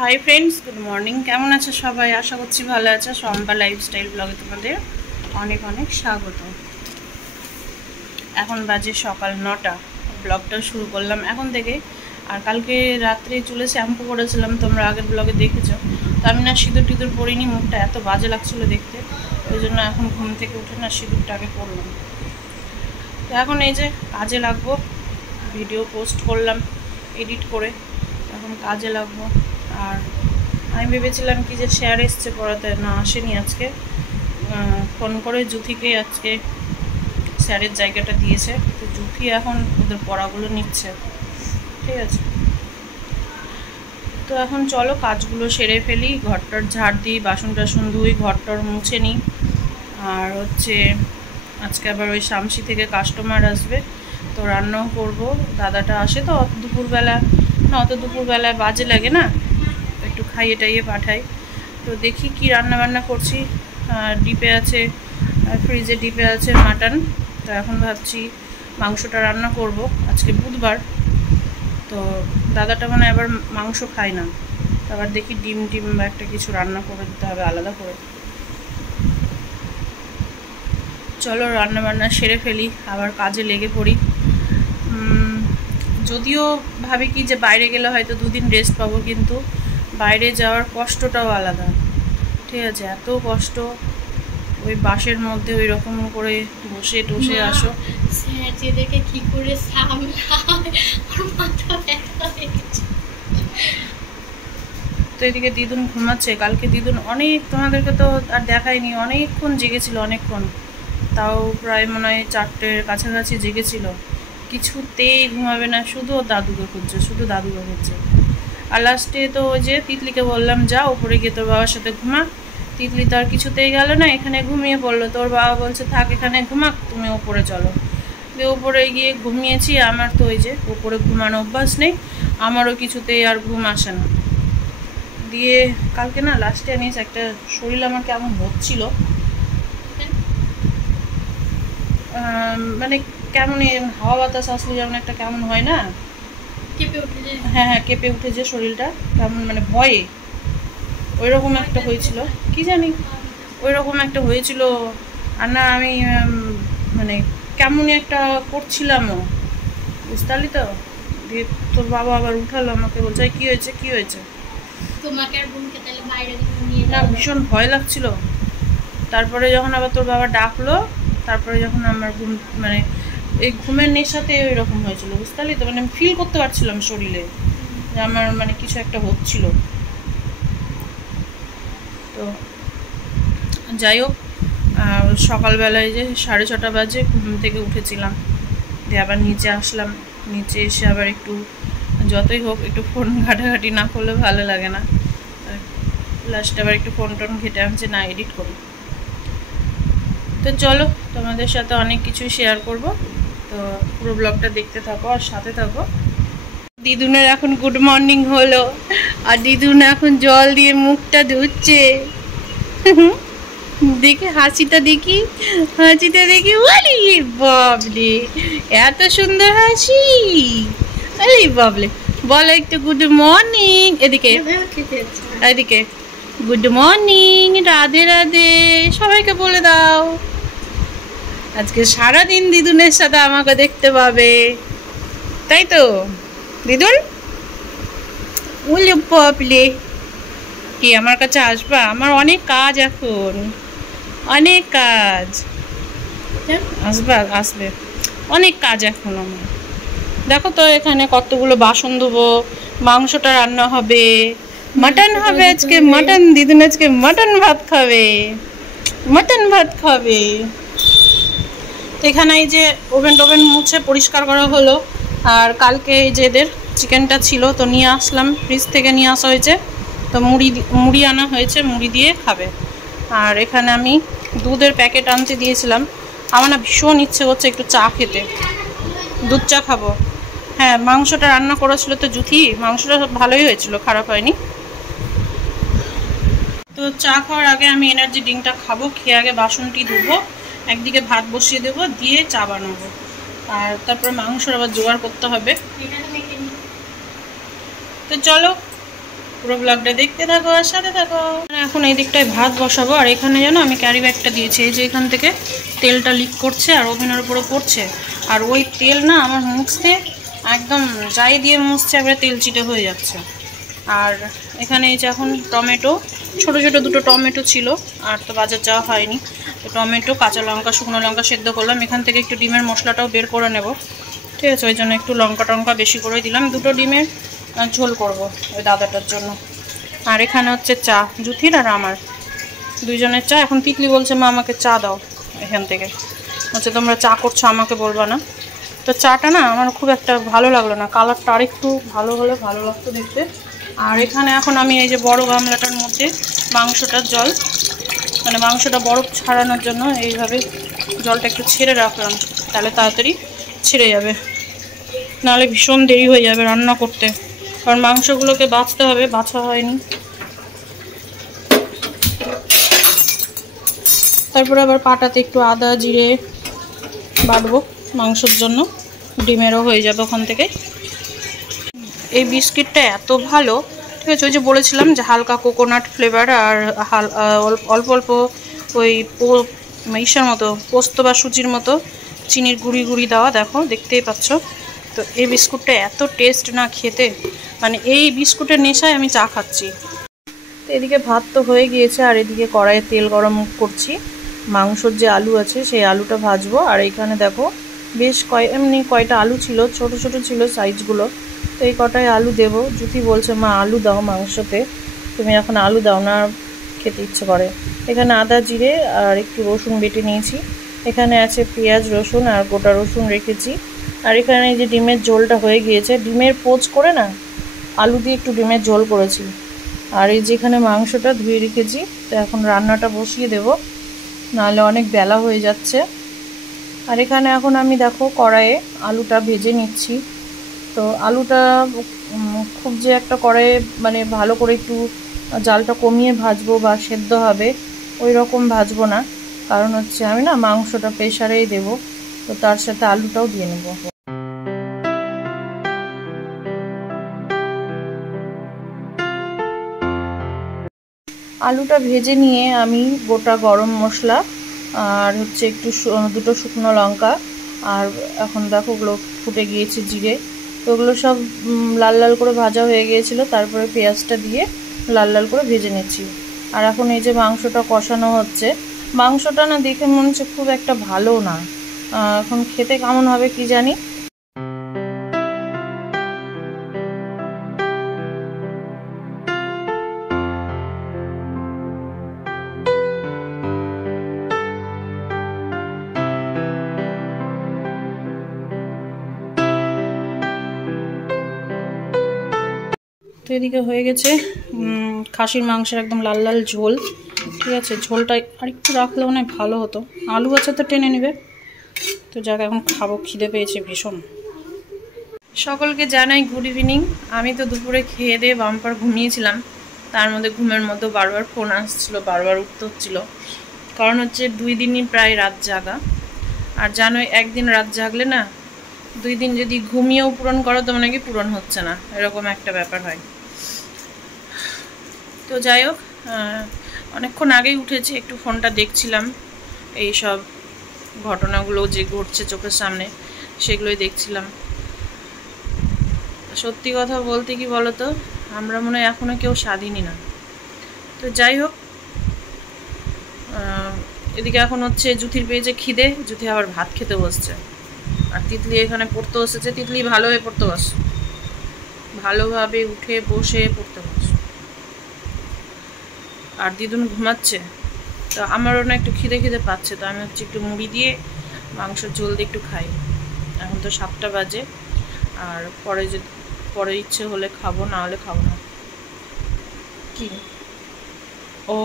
Hi friends, good morning. কেমন আছে সবাই? আশা করছি ভালো আছে। শম্পা লাইফস্টাইল ব্লগে তোমাদের অনেক অনেক স্বাগত। এখন বাজে সকাল 9টা। ব্লগটা শুরু করলাম এখন থেকে। আর কালকে রাত্রে চুলে শ্যাম্পু করেছিলাম, তোমরা আগের ব্লগে দেখেছো। তো আমি না সিঁদুর টিঁদুর পরিনি, মুখটা এত বাজে লাগছিলো দেখতে, ওই জন্য এখন ঘুম থেকে উঠে না সিঁদুরটাকে পরলাম। তো এখন এই যে কাজে লাগবো, ভিডিও পোস্ট করলাম এডিট করে, এখন কাজে লাগবো। আর আমি ভেবেছিলাম কি যে শেয়ার এসছে পড়াতে, না আসেনি আজকে। ফোন করে জুথিকে আজকে স্যারের জায়গাটা দিয়েছে, তো জুথি এখন ওদের পড়াগুলো নিচ্ছে, ঠিক আছে। তো এখন চলো কাজগুলো সেরে ফেলি, ঘরটার ঝাড় দিই, বাসন টাসন ধুই, ঘরটার মুছে নিই। আর হচ্ছে আজকে আবার ওই শামসি থেকে কাস্টমার আসবে, তো রান্নাও করব। দাদাটা আসে তো দুপুরবেলা, না অত দুপুরবেলায় বাজে লাগে না, একটু খাইয়ে টাইয়ে পাঠাই। তো দেখি কি রান্না বান্না করছি। ডিপে আছে, ফ্রিজে ডিপে আছে মাটন। তো এখন ভাবছি মাংসটা রান্না করব, আজকে বুধবার। তো দাদাটা মানে আবার মাংস খায় না, আবার দেখি ডিম টিম বা একটা কিছু রান্না করে দিতে হবে আলাদা করে। চলো রান্না বান্না সেরে ফেলি, আবার কাজে লেগে পড়ি। যদিও ভাবি কি যে বাইরে গেলে হয়তো 2 দিন রেস্ট পাবো, কিন্তু বাইরে যাওয়ার কষ্টটাও আলাদা, ঠিক আছে। এত কষ্ট ওই বাসের মধ্যে ওই রকম করে বসে টসে আসো। স্যারদেরকে কি করে সামলায়, আমার মাথা ব্যথা হয়ে গেছে। তো এদিকে দিদুন ঘুমাচ্ছে। কালকে দিদুন অনেক, তোমাদেরকে তো আর দেখায়নি, অনেকক্ষণ জেগেছিল, অনেকক্ষণ, তাও প্রায় মনে হয় 4টের কাছাকাছি জেগেছিল। কিছুতেই ঘুমাবে না, শুধু দাদুকে খুঁজছে, শুধু দাদুকে খুঁজছে। আর লাস্টে তো ওই যে তিতলিকে বললাম যা উপরে গিয়ে তোর বাবার সাথে ঘুমা। তিতলি তো আর কিছুতেই গেল না, এখানে ঘুমিয়ে পড়লো। তোর বাবা বলছে থাক এখানে ঘুমাক, তুমি উপরে চলো। দিয়ে উপরে গিয়ে ঘুমিয়েছি। আমার তো ওই যে উপরে ঘুমানো অভ্যাস নেই, আমারও কিছুতেই আর ঘুম আসে না। দিয়ে কালকে না লাস্টে আনিস একটা শরীর আমার কেমন হচ্ছিল, মানে কেমন হাওয়া বাতাস আসলে যেমন একটা কেমন হয় না, হ্যাঁ হ্যাঁ কেঁপে উঠে যে শরীরটা কেমন মানে ভয়ে, ওই রকম একটা হয়েছিল, কি জানি ওই রকম একটা হয়েছিল। আর না আমি মানে কেমন একটা করছিলামও, বুঝতে পারলি তো। দিয়ে তোর বাবা আবার উঠালো আমাকে, বলছে কি হয়েছে কি হয়েছে। তোমাকে আর বোনকে তাহলে বাইরে নিয়ে না ভীষণ ভয় লাগছিল। তারপরে যখন আবার তোর বাবা ডাকলো, তারপরে যখন আমার ঘুম মানে এই ঘুমের নেশাতে ওই রকম হয়েছিল, বুঝতে পারলি তো। মানে আমি ফিল করতে পারছিলাম শরীরে যে আমার মানে কিছু একটা হচ্ছিল। তো যাই হোক, সকালবেলায় যে 6:30 বাজে ঘুম থেকে উঠেছিলাম, দিয়ে আবার নিচে আসলাম। নিচে এসে আবার একটু, যতই হোক একটু ফোন ঘাটাঘাটি না করলে ভালো লাগে না। লাস্টে আবার একটু ফোন টোন ঘেটে আনছে, না এডিট করি। তো চলো তোমাদের সাথে অনেক কিছুই শেয়ার করব, তো পুরো ব্লগটা দেখতে থাকো আর সাথে থাকো। দিদুনের এখন গুড মর্নিং হলো, আর দিদুন এখন জল দিয়ে মুখটা ধুচ্ছে। দেখি হাসিটা দেখি, হাসিটা দেখি, ওরে বাবলে এত সুন্দর হাসি, আরে বাবলে। বলো একটু গুড মর্নিং, এদিকে এদিকে, গুড মর্নিং, রাধে রাধে সবাইকে বলে দাও। আজকে সারাদিন দিদুনের সাথে আমাকে দেখতে পাবে, তাই তো দিদুন? ওলে বাবলে, কি আমার কাছে আসবা? আমার অনেক কাজ এখন, অনেক কাজ। আসবা, আসবে, অনেক কাজ এখন আমার। দেখো তো এখানে কতগুলো বাসন ধোবো, মাংসটা রান্না হবে, মাটন হবে আজকে, মাটন। দিদুন আজকে মাটন ভাত খাবে, মাটন ভাত খাবে। তো এখানে এই যে ওভেন টোভেন মুছে পরিষ্কার করা হলো। আর কালকে এই যে এদের চিকেনটা ছিল, তো নিয়ে আসলাম, ফ্রিজ থেকে নিয়ে আসা হয়েছে। তো মুড়ি আনা হয়েছে, মুড়ি দিয়ে খাবে। আর এখানে আমি দুধের প্যাকেট আনতে দিয়েছিলাম। আমার না ভীষণ ইচ্ছে করছে একটু চা খেতে, দুধ চা খাবো। হ্যাঁ মাংসটা রান্না করেছিল তো জুথি, মাংসটা ভালোই হয়েছিল, খারাপ হয়নি। তো চা খাওয়ার আগে আমি এনার্জি ড্রিঙ্কটা খাবো, খেয়ে আগে বাসনটি ধুবো, একদিকে ভাত বসিয়ে দেবো, দিয়ে চা বানাবো। আর তারপরে মাংসর আবার জোগাড় করতে হবে। তো চলো পুরো ব্লগটা দেখতে থাকো আর সাথে থাকো। এখন এই দিকটায় ভাত বসাবো, আর এখানে যেন আমি ক্যারি ব্যাগটা দিয়েছি, এই যে এখান থেকে তেলটা লিক করছে আর ওভেনের উপরে পড়ছে, আর ওই তেল না আমার মুছতে একদম যাই দিয়ে মুছছে একবারে তেল চিটে হয়ে যাচ্ছে। আর এখানে এই যে এখন টমেটো, ছোট ছোট দুটো টমেটো ছিল, আর তো বাজার যাওয়া হয়নি, তো টমেটো, কাঁচা লঙ্কা, শুকনো লঙ্কা সেদ্ধ করলাম। এখান থেকে একটু ডিমের মশলাটাও বের করে নেব, ঠিক আছে, ওই জন্য একটু লঙ্কা টঙ্কা বেশি করে দিলাম। দুটো ডিমের ঝোল করব ওই দাদাটার জন্য। আর এখানে হচ্ছে চা, জুথির আর আমার দুইজনের চা। এখন তিতলি বলছে মা আমাকে চা দাও, এখান থেকে হচ্ছে তোমরা চা করছো আমাকে বলবা না। তো চাটা না আমার খুব একটা ভালো লাগলো না, কালারটা আরেকটু ভালো হলে ভালো লাগতো দেখতে। আর এখানে এখন আমি এই যে বড় গামলাটার মধ্যে মাংসটার জল, মানে মাংসটা বরফ ছাড়ানোর জন্য এইভাবে জলটা একটু ছেড়ে রাখলাম, তাহলে তাড়াতাড়ি ছেড়ে যাবে, নাহলে ভীষণ দেরি হয়ে যাবে রান্না করতে, কারণ মাংসগুলোকে বাছতে হবে, বাছা হয়নি। তারপরে আবার পাটাতে একটু আদা জিরে বাটবো মাংসের জন্য, ডিমেরও হয়ে যাবে ওখান থেকে। এই বিস্কিটটা এত ভালো, ঠিক আছে, ওই যে বলেছিলাম যে হালকা কোকোনাট ফ্লেভার আর অল্প অল্প ওই ইসের মতো পোস্ত বা সুজির মতো চিনির গুঁড়ি গুঁড়ি দেওয়া, দেখো দেখতেই পাচ্ছ। তো এই বিস্কুটটা এত টেস্ট না খেতে, মানে এই বিস্কুটের নেশায় আমি চা খাচ্ছি। তো এদিকে ভাত তো হয়ে গিয়েছে, আর এদিকে কড়াইয়ে তেল গরম করছি, মাংসর যে আলু আছে সেই আলুটা ভাজবো। আর এইখানে দেখো বেশ এমনি কয়টা আলু ছিল, ছোট ছোট ছিল সাইজগুলো, তো এই কটায় আলু দেবো। জুতি বলছে মা আলু দাও মাংসতে, তুমি এখন আলু দাও না, খেতে ইচ্ছে করে। এখানে আদা জিরে আর একটু রসুন বেটে নিয়েছি, এখানে আছে পেঁয়াজ রসুন আর গোটা রসুন রেখেছি। আর এখানে এই যে ডিমের ঝোলটা হয়ে গিয়েছে, ডিমের পোচ করে না আলু দিয়ে একটু ডিমের ঝোল করেছি। আর এই যেখানে মাংসটা ধুয়ে রেখেছি, তো এখন রান্নাটা বসিয়ে দেব, নাহলে অনেক বেলা হয়ে যাচ্ছে। আর এখানে এখন আমি দেখো কড়াইয়ে আলুটা ভেজে নিচ্ছি। তো আলুটা খুব যে একটা কড়াইয়ে মানে ভালো করে একটু জালটা কমিয়ে ভাজবো বা সেদ্ধ হবে ওই রকম ভাজবো না, কারণ হচ্ছে আমি না মাংসটা প্রেসারেই দেব, তো তার সাথে আলুটাও দিয়ে নেব। আলুটা ভেজে নিয়ে আমি গোটা গরম মশলা আর হচ্ছে একটু দুটো শুকনো লঙ্কা, আর এখন দেখো ওগুলো ফুটে গিয়েছে জিরে, তো ওগুলো সব লাল লাল করে ভাজা হয়ে গিয়েছিলো, তারপরে পেঁয়াজটা দিয়ে লাল লাল করে ভেজে নিচ্ছি। আর এখন এই যে মাংসটা কষানো হচ্ছে, মাংসটা না দেখে মনে হচ্ছে খুব একটা ভালো না, এখন খেতে কেমন হবে কি জানি। তো এদিকে হয়ে গেছে খাসির মাংসের একদম লাল লাল ঝোল, ঠিক আছে, ঝোলটা আর একটু রাখলেও না ভালো হতো, আলু আছে তো টেনে নেবে। তো যাক এখন খাবো, খিদে পেয়েছে ভীষণ। সকলকে জানাই গুড ইভিনিং। আমি তো দুপুরে খেয়ে দিয়ে বাম্পার ঘুমিয়েছিলাম, তার মধ্যে ঘুমের মধ্যে বারবার ফোন আসছিলো, বারবার উঠতে হচ্ছিলো, কারণ হচ্ছে 2 দিনই প্রায় রাত জাগা। আর জানোই একদিন রাত জাগলে না 2 দিন যদি ঘুমিয়েও পূরণ করো তো নাকি পূরণ হচ্ছে না, এরকম একটা ব্যাপার হয়। তো যাই হোক, অনেকক্ষণ আগেই উঠেছি, একটু ফোনটা দেখছিলাম, এই সব ঘটনাগুলো যে ঘটছে চোখের সামনে সেগুলোই দেখছিলাম। সত্যি কথা বলতে কি বলতো, আমরা মনে হয় এখনো কেউ স্বাধীনই না। তো যাই হোক, এদিকে এখন হচ্ছে জুথির পেয়েছে খিদে, জুথি আবার ভাত খেতে বসছে, আর তিতলি এখানে পড়তে বসেছে। তিতলি ভালোভাবে পড়তে বস, ভালোভাবে উঠে বসে পড়তে বস। আর দিদুন ঘুমাচ্ছে, তো আমারও না একটু খিদে খিদে পাচ্ছে, তো আমি হচ্ছে একটু মুড়ি দিয়ে মাংসের ঝোল দিয়ে একটু খাই। এখন তো 7টা বাজে, আর পরে ইচ্ছে হলে খাবো, না হলে খাবো না। কি ও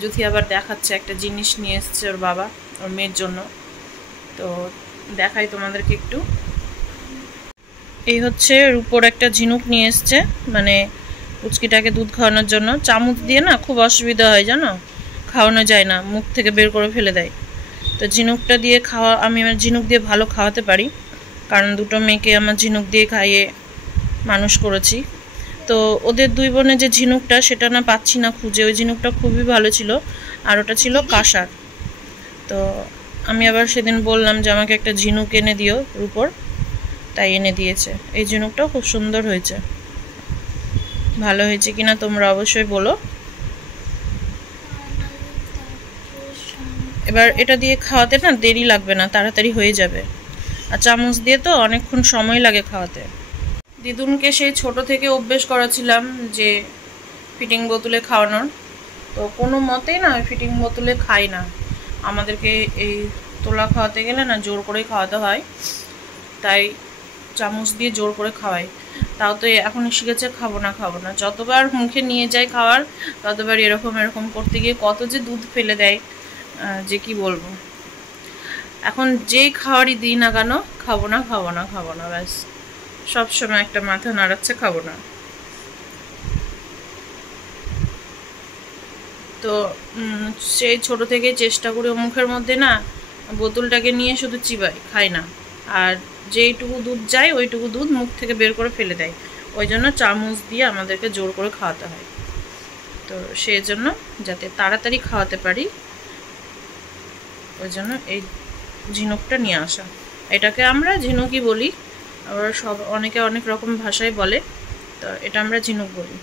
জুথি আবার দেখাচ্ছে একটা জিনিস নিয়ে এসছে ওর বাবা ওর মেয়ের জন্য, তো দেখাই তোমাদেরকে একটু। এই হচ্ছে রূপোর একটা ঝিনুক নিয়ে এসছে, মানে পুচকিটাকে দুধ খাওয়ানোর জন্য। চামচ দিয়ে না খুব অসুবিধা হয় জানো, খাওয়ানো যায় না, মুখ থেকে বের করে ফেলে দেয়। তো ঝিনুকটা দিয়ে আমি আমার ঝিনুক দিয়ে ভালো খাওয়াতে পারি, কারণ দুটো মেয়েকে আমার ঝিনুক দিয়ে খাইয়ে মানুষ করেছি। তো ওদের দুই বোনের যে ঝিনুকটা সেটা না পাচ্ছি না খুঁজে। ওই ঝিনুকটা খুবই ভালো ছিল, আর ওটা ছিল কাঁসার। তো আমি আবার সেদিন বললাম যে আমাকে একটা ঝিনুক এনে দিও রূপোর, তাই এনে দিয়েছে। এই ঝিনুকটাও খুব সুন্দর হয়েছে, ভালো হয়েছে কিনা তোমরা অবশ্যই বলো। এবার এটা দিয়ে খাওয়াতে না দেরি লাগবে না, তাড়াতাড়ি হয়ে যাবে। আর চামচ দিয়ে তো অনেকক্ষণ সময় লাগে খাওয়াতে। দিদুনকে সেই ছোট থেকে অভ্যেস করাছিলাম যে ফিটিং বোতলে খাওয়ানোর, তো কোনো মতেই না ফিটিং বোতলে খাই না। আমাদেরকে এই তোলা খাওয়াতে গেলে না জোর করে খাওয়াতে হয়, তাই চামচ দিয়ে জোর করে খাওয়াই। তাও তো এখন শিখেছে খাবো না খাবো না। যতবার মুখে নিয়ে যায় খাওয়ার, ততবার এরকম এরকম করতে গিয়ে কত যে দুধ ফেলে দেয় যে কি বলবো। এখন যেই খাওয়ারই দিই না কেন, খাবো না খাবো না খাবো না, ব্যাস সবসময় একটা মাথা নাড়াচ্ছে খাবো না। তো সেই ছোট থেকে চেষ্টা করি মুখের মধ্যে না বোতলটাকে নিয়ে শুধু চিবাই, খাই না। আর যেইটুকু দুধ যায় ওইটুকু দুধ মুখ থেকে বের করে ফেলে দেয়। ওই জন্য চামচ দিয়ে আমাদেরকে জোর করে খাওয়াতে হয়। তো সেই জন্য যাতে তাড়াতাড়ি খাওয়াতে পারি, ওই জন্য এই ঝিনুকটা নিয়ে আসা। এটাকে আমরা ঝিনুকই বলি, আবার অনেকে অনেক রকম ভাষায় বলে, তো এটা আমরা ঝিনুক বলি।